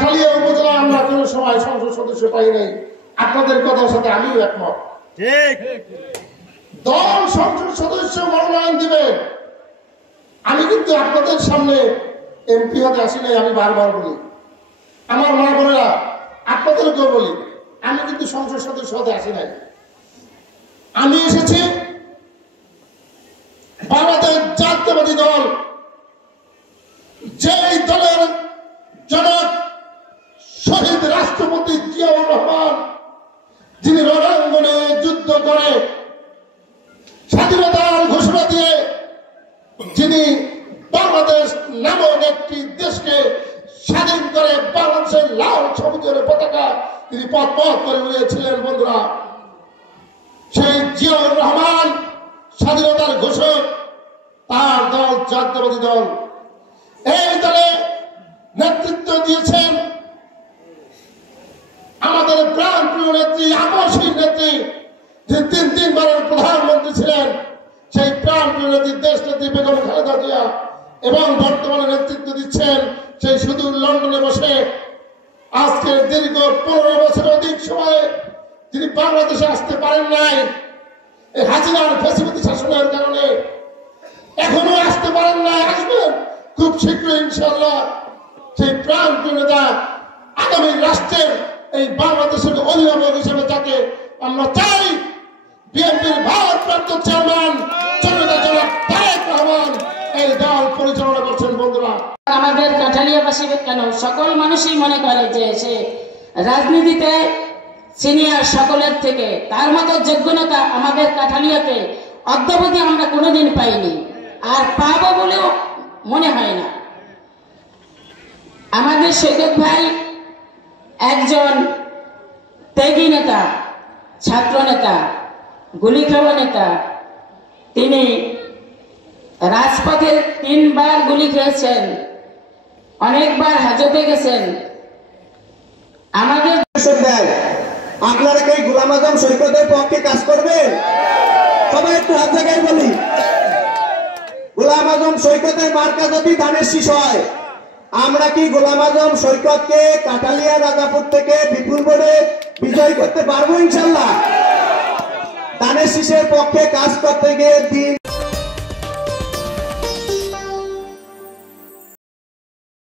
কাঠালিয়া উপজেলায় আমরা কোনো সময় সংসদ সদস্য পাই নাই। আপনাদের কথার সাথে আমিও একমত। দল সংসদ সদস্য মনোনয়ন দিবে, আমি কিন্তু আপনাদের সামনে এমপি হতে আসি নাই। আমি বারবার বলি, আমার মা বোনেরা আপনাদেরকেও বলি, আমি কিন্তু সংসদ সদস্য হতে আসি নাই। আমি এসেছি বাংলাদেশ জাতীয়তাবাদী দল, যেই দলের জনক শহীদ রাষ্ট্রপতি জিয়াউর রহমান, যিনি রণাঙ্গনে যুদ্ধ করে স্বাধীনতার ঘোষণা দিয়ে, যিনি বাংলাদেশ নামক একটি দেশকে স্বাধীন করে বাংলাদেশের লাল সবুজের পতাকা তিনি পথ করে উড়িয়েছিলেন। বন্ধুরা, সেই জিয়াউর রহমান স্বাধীনতার ঘোষক, তার দল জাতীয়তাবাদী দল। এই দলে নেতৃত্ব দিয়েছেন আমাদের প্রাণপ্রিয় নেত্রী, আপসীর নেত্রী, যে তিনবারের প্রধানমন্ত্রী ছিলেন, সেই প্রাণপ্রিয় নেত্রী দেশ নেত্রী বেগম খালেদা জিয়া, এবং বর্তমানে নেতৃত্ব দিচ্ছেন সেই সুদূর লন্ডনে বসে আজকে দীর্ঘ 15 বছরের অধিক সময়ে তিনি বাংলাদেশে আসতে পারেন নাই। এই হাসিনার ফ্যাসিলিটি শাসনের কারণে এখনো আসতে পারেন নাই, আসবেন খুব শীঘ্রই ইনশাআল্লাহ। সেই প্রাণপ্রিয় নেতা আগামী রাষ্ট্রের এই বাংলাদেশের অভিভাবক হিসেবে যাকে আমরা চাই, বিএনপির ভারপ্রাপ্ত চেয়ারম্যান জনতা জনাব তারেক রহমান এই দল পরিচালনা করছেন। বন্ধুরা, আমাদের কাঠালিয়াবাসী কেন সকল মানুষই মনে করে যে সে রাজনীতিতে সিনিয়র সকলের থেকে, তার মতো যোগ্যতা আমাদের কাঠালিয়াতে অদ্যাবধি আমরা কোনোদিন পাইনি, আর পাবো বলেও মনে হয় না। আমাদের সৈকত ভাই একজন ত্যাগী নেতা, ছাত্র নেতা, গুলি খাওয়া নেতা। তিনি রাজপথে 3 বার গুলি খেয়েছেন, অনেকবার হাজতে গেছেন। আমাদের আপনারা কি গোলাম আজম সৈকতের পক্ষে কাজ করবেন? সবাই একটু হাত জায়গায় বলি। গোলাম আজম সৈকতের মার্কা যদি ধানের শীষ হয়, আমরা কি গোলাম আজম সৈকতকে কাঠালিয়া রাজাপুর থেকে বিপুল ভোটে বিজয় করতে পারবো ইনশাল্লাহ? ধানের শীষের পক্ষে কাজ করতে গিয়ে দিন